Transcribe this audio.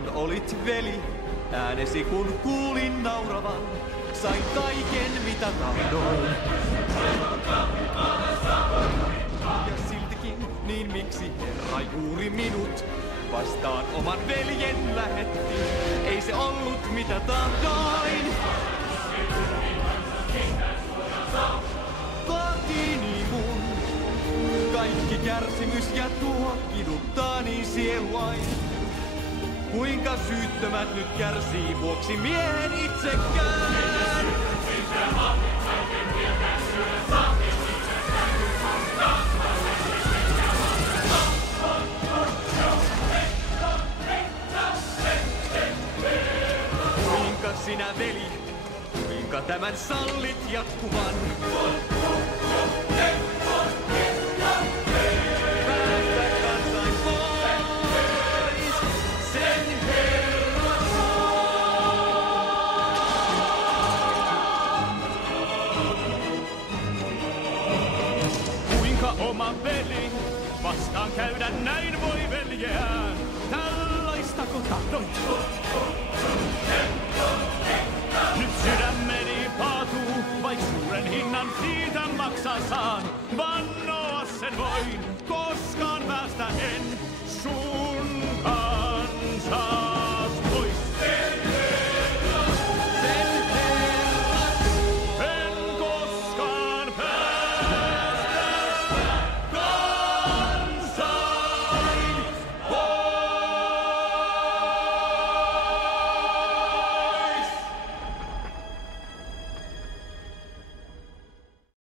Vastaan olit veli, äänesi kun kuulin nauravan. Sain kaiken mitä tahdoin. Ja siltikin, niin miksi Herra juuri minut vastaan oman veljen lähetti? Ei se ollut mitä tahdoin. Kotiini mun, kaikki kärsimys ja tuo kiduttaa niin sieluain. Kuinka syyttömät nyt kärsii vuoksi miehen itsekään? Kuinka sinä veli, kuinka tämän sallit jatkuvan? Oma veli, vastaan käydä näin voi veljeään. Tällaistako tahdoit?